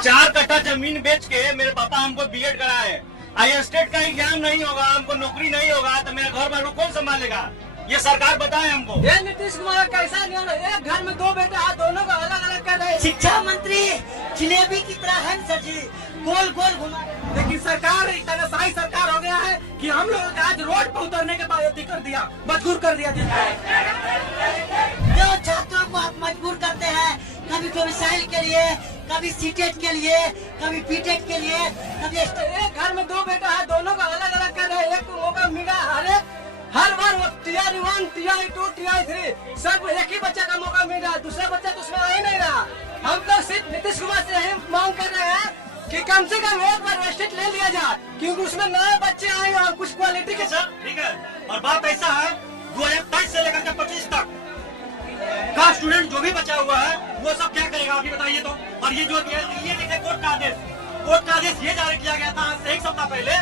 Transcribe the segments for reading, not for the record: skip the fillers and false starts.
4 कट्ठा जमीन बेच के मेरे पापा हमको बीएड कराए। आई स्टेट का एग्जाम नहीं होगा, हमको नौकरी नहीं होगा तो मेरा घर वालों कौन संभालेगा? ये सरकार बताए हमको। ये नीतीश कुमार कैसा नियम है? एक घर में 2 बेटे हैं, दोनों को अलग अलग कर रहे हैं। शिक्षा मंत्री जिलेबी की तरह है सर जी, गोल गोल घुमा। लेकिन सरकार तानाशाही सरकार हो गया है कि हम लोगों को आज रोड पर उतरने के बाद कर दिया, मजबूर कर दिया। जो छात्रों को आप मजबूर करते हैं, कभी प्रोविसाइल के लिए, कभी सीटेट के लिए, कभी पीटेट के लिए, कभी एक घर में 2 बेटा है, दोनों को अलग अलग कर रहे हैं। एक को मौका मिला, हर बार वो TR 1, TR 2, TR 3 सब एक ही बच्चा का मौका मिल रहा है, दूसरा बच्चा तो उसमें आ ही नहीं रहा। हम तो सिर्फ नीतीश कुमार से यही मांग कर रहे हैं कि कम से कम एक बार स्टेट ले लिया जाए, क्योंकि उसमें नए बच्चे आए और कुछ क्वालिटी के साथ। ठीक है, और बात ऐसा है 2022 से लेकर के 25 तक का स्टूडेंट जो भी बचा हुआ है वो सब क्या करेगा अभी बताइए तो। और ये जो ये देखिए कोर्ट का आदेश ये जारी किया गया था आज से 1 सप्ताह पहले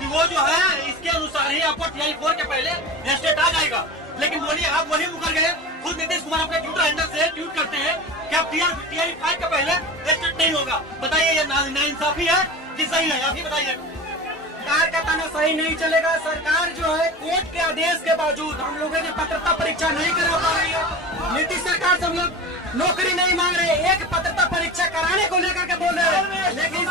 कि वो जो है इसके अनुसार ही आपको TR 4 के पहले स्टेट आ जाएगा। लेकिन बोलिए आप वही मुकर गए। खुद नीतीश कुमार अपने ट्विटर हैंडल से ट्वीट करते हैं कि अब TR 5 के पहले स्टेट नहीं होगा। बताइए ये नाइंसाफी है कि सही है? आप ही बताइए। सरकार का ताना सही नहीं चलेगा। सरकार जो है कोर्ट के आदेश के बावजूद हम लोगों की पात्रता परीक्षा नहीं करा पा रही है। नीतीश सरकार से हम लोग नौकरी नहीं मांग रहे, एक पात्रता परीक्षा कराने को लेकर के बोल रहे हैं, लेकिन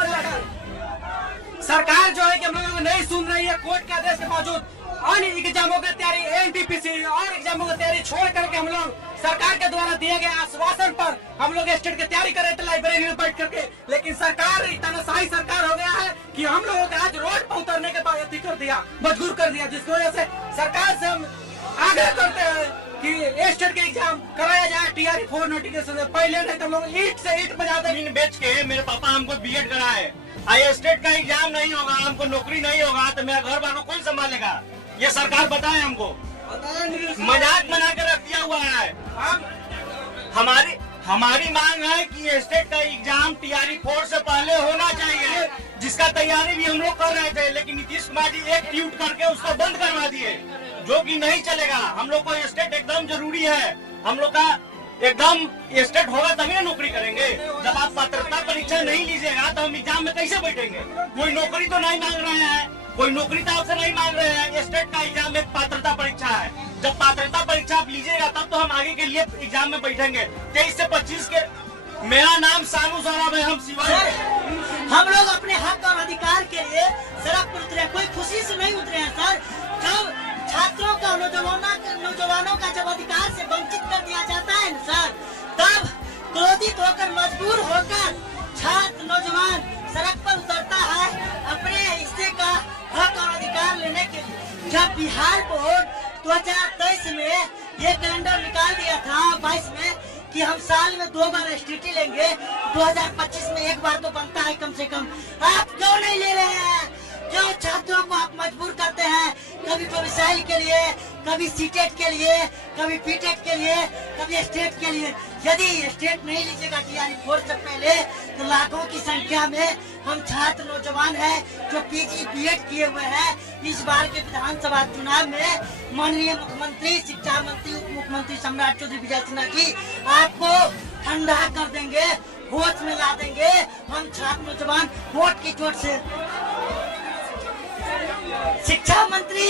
सरकार जो है कि हम लोगों को नहीं सुन रही है। कोर्ट के आदेश के बावजूद अन्य एग्जामों की तैयारी, NTPC और एग्जामों की तैयारी छोड़ करके हम लोग सरकार के द्वारा दिए गए आश्वासन पर हम लोग स्टेट की तैयारी कर रहे थे लाइब्रेरी में बैठ करके। लेकिन सरकार तानाशाही सरकार हो गया है कि हम लोगों को आज रोड पर उतरने के बाद कर दिया, मजबूर कर दिया, जिसकी वजह से सरकार से हम आग्रह करते हैं कि स्टेट के एग्जाम कराया जाए TR 4 नोटिफिकेशन से पहले, नहीं तो हम लोग ईंट से ईंट बजा देंगे। जमीन बेच के मेरे पापा हमको बीएड कराए। आई स्टेट का एग्जाम नहीं होगा, हमको नौकरी नहीं होगा तो मेरा घर वालों कौन संभालेगा? ये सरकार बताए हमको। मजाक बना के रख दिया हुआ है। हमारी मांग है कि स्टेट का एग्जाम TR 4 से पहले होना चाहिए, जिसका तैयारी भी हम लोग कर रहे थे। लेकिन नीतीश कुमार जी एक ट्वीट करके उसको बंद करवा दिए, जो कि नहीं चलेगा। हम लोग को स्टेट एकदम जरूरी है। हम लोग का एकदम स्टेट होगा तभी ना नौकरी करेंगे। जब आप पात्रता परीक्षा नहीं लीजिएगा तो हम एग्जाम में कैसे बैठेंगे? कोई नौकरी तो नहीं मांग रहे हैं, कोई नौकरी तो आपसे नहीं मांग रहे हैं। स्टेट का एग्जाम एक पात्रता परीक्षा है। जब पात्रता परीक्षा आप लीजिएगा तब तो हम आगे के लिए एग्जाम में बैठेंगे। 23 से 25 के। मेरा नाम सानू साहब है, हम सिवाय। हम लोग अपने हक और अधिकार के लिए सड़क पर उतरे, कोई खुशी से नहीं उतरे हैं सर। जब छात्रों का, नौजवानों का जब अधिकार से वंचित कर दिया जाता है ना सर, तब क्रोधित होकर, मजबूर होकर छात्र नौजवान सड़क पर उतरता है अपने हिस्से का हक और अधिकार लेने के लिए। जब बिहार बोर्ड 2023 में ये कैलेंडर निकाल दिया था 22 में कि हम साल में 2 बार STT लेंगे, 2025 में 1 बार तो बनता है कम से कम। आप क्यों नहीं ले रहे हैं? जो छात्रों को आप मजबूर करते हैं, कभी प्रोविसाइल के लिए, कभी सीटेट के लिए, कभी पीटेट के लिए, कभी स्टेट के लिए। यदि स्टेट नहीं लीजिएगा TR 4 से पहले तो लाखों की संख्या में हम छात्र नौजवान हैं जो PG BEd किए हुए हैं। इस बार के विधानसभा चुनाव में माननीय मुख्यमंत्री, शिक्षा मंत्री, उप मुख्यमंत्री सम्राट चौधरी विजय सिन्हा जी आपको ठंडा कर देंगे, होश में ला देंगे। हम छात्र नौजवान वोट की चोट से। शिक्षा मंत्री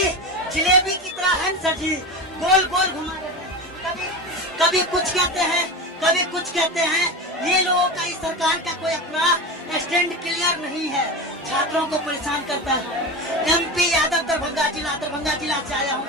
जिलेबी की तरह है सर जी, गोल गोल घुमा रहे हैं। कभी कुछ कहते हैं, कभी कुछ कहते हैं। ये लोगों का इस सरकार का कोई अपना स्टैंड क्लियर नहीं है, छात्रों को परेशान करता है। MP यादव दरभंगा जिला से आया हूँ।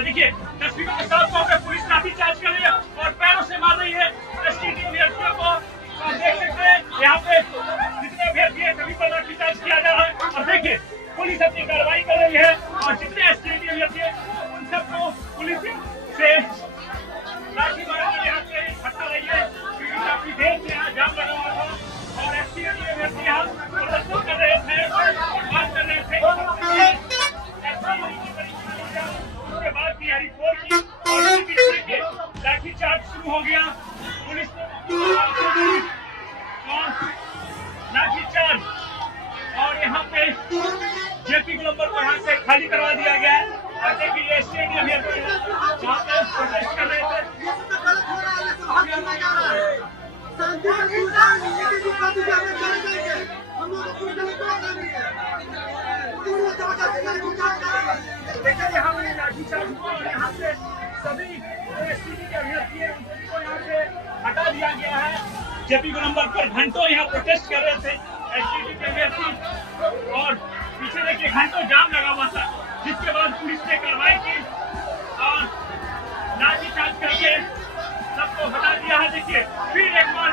देखिए तस्वीरों के साथ पुलिस लाठीचार्ज कर रही है और पैरों से मार रही है STT अभ्यर्थियों को। देख सकते हैं यहाँ पे जितने अभ्यर्थी है सभी पर लाठीचार्ज किया जा रहा है। और देखिए पुलिस अपनी कार्रवाई कर रही है और जितने STT अभ्यर्थी है उन सबको पुलिस से लाठी मारकर यहाँ से हटा रही है, क्योंकि काफी देर से यहाँ जाम लगा हुआ था और STT अभ्यर्थी यहाँ प्रदर्शन कर रहे थे और बात कर रहे थे। उसके बाद TR 4 की और लाठीचार्ज शुरू हो गया। पुलिस लाठीचार्ज और यहाँ पे JP गोलंबर को यहाँ से खाली करवा दिया गया है। और देखिए ये स्टेडियम है जहाँ पे प्रोटेस्ट कर रहे थे। सभी एसटीटी के अभ्यर्थी हैं उन सभी को यहाँ से हटा दिया गया है। जेपी गोलंबर पर घंटों यहाँ प्रोटेस्ट कर रहे थे एसटीटी के अभ्यर्थी और पीछे देखिए घंटों जाम लगा हुआ था, जिसके बाद पुलिस ने कार्रवाई की और लाठीचार्ज करके सबको हटा दिया है। देखिए फिर एक बार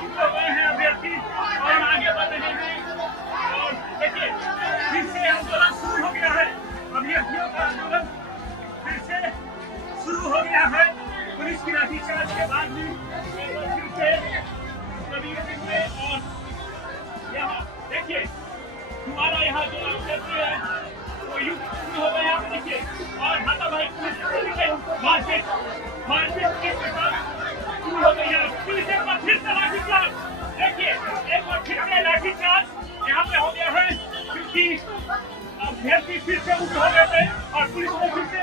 शुरू हो गए हैं अभ्यर्थी और आगे बढ़ रहे हैं और देखिए फिर से आंदोलन शुरू हो गया है। अभ्यर्थियों का आंदोलन फिर से शुरू हो गया है। पुलिस की लाठीचार्ज के बाद भी फिर से सभी और यहाँ देखिए हमारा यहाँ जो अभ्यर्थी है वो युद्ध शुरू हो गया। यहाँ पे देखिए और हाथापाई पुलिस मारपीट के साथ शुरू हो गई है। पुलिस एक बार फिर से लाठीचार्ज, देखिए एक बार फिर से लाठीचार्ज यहाँ पे हो गया है क्योंकि अभ्यर्थी फिर से उठ हो गए थे और पुलिस ने फिर से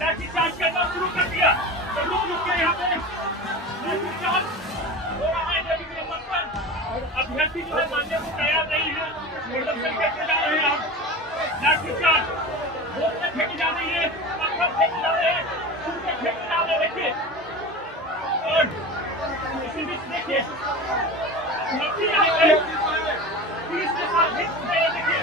लाठीचार्ज करना शुरू कर दिया। तो लोग उसके यहाँ पे लाठीचार्ज हो रहा है। जेपी गोलंबर पर अभ्यर्थी जो है मानने को तैयार नहीं है, प्रदर्शन करते जा रहे हैं। हम लाठीचार्ज बोतलें फेंकी जा रही है, पत्थर फेंके जा रहे हैं, छुट्टे फेंके जा रहे हैं। देखिए और इसी बीच देखिए अभ्यर्थी यहाँ पे पुलिस के साथ भी देखिए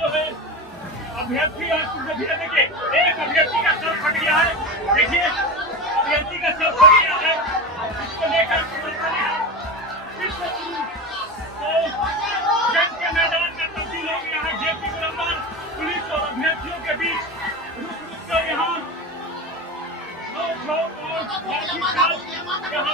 जो है अभ्यर्थी और देखिए एक अभ्यर्थी का सर फट गया है। देखिए अभ्यर्थी का सर फट गया है, इसको लेकर फिर से तो जंग के मैदान में तब्दील हो गया है। जेपी गोलंबर पुलिस और अभ्यर्थियों के बीच रुक कर यहाँ नोक-झोंक और लाठीचार्ज यहाँ